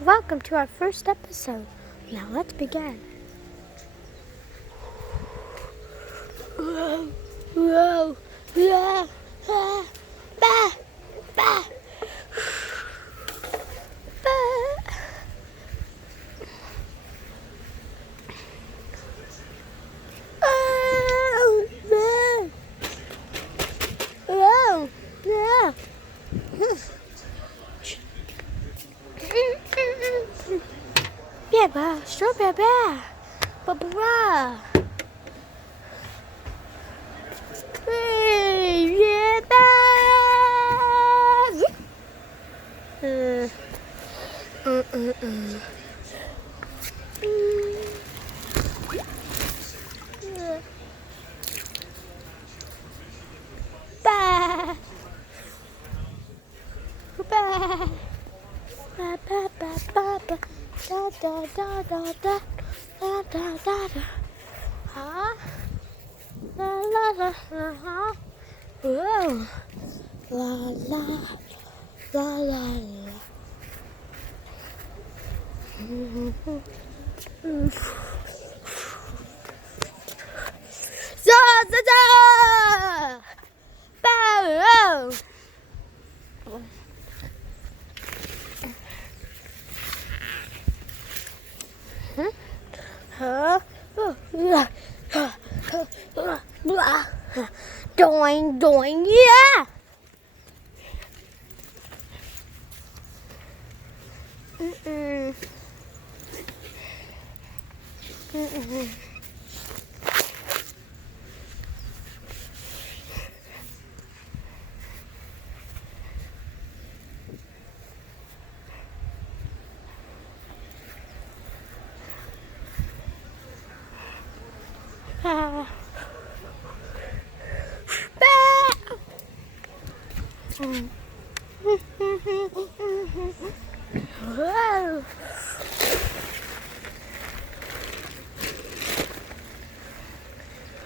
Welcome to our first episode. Now let's begin. Whoa, whoa, whoa, ah, bah, bah, bah. Oh, no. Oh, no. Beba, stro beba, baba. Hey, beba. Ba, ba. Ba ba ba ba ba, da da da da da, da da da da. Huh? La la la la, huh? Whoa. La la la la la. Za za za. Bow. Huh? Doing, doing, yeah. Mm-mm. Mm-mm. Ah. Whoa.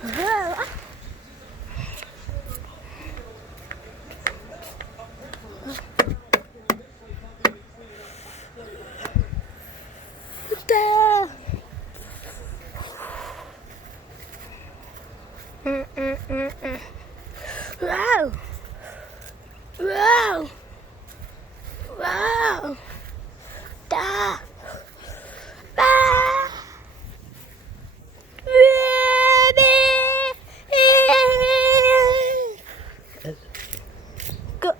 Whoa. Wow. Wow. Wow. Da. Ba. Go.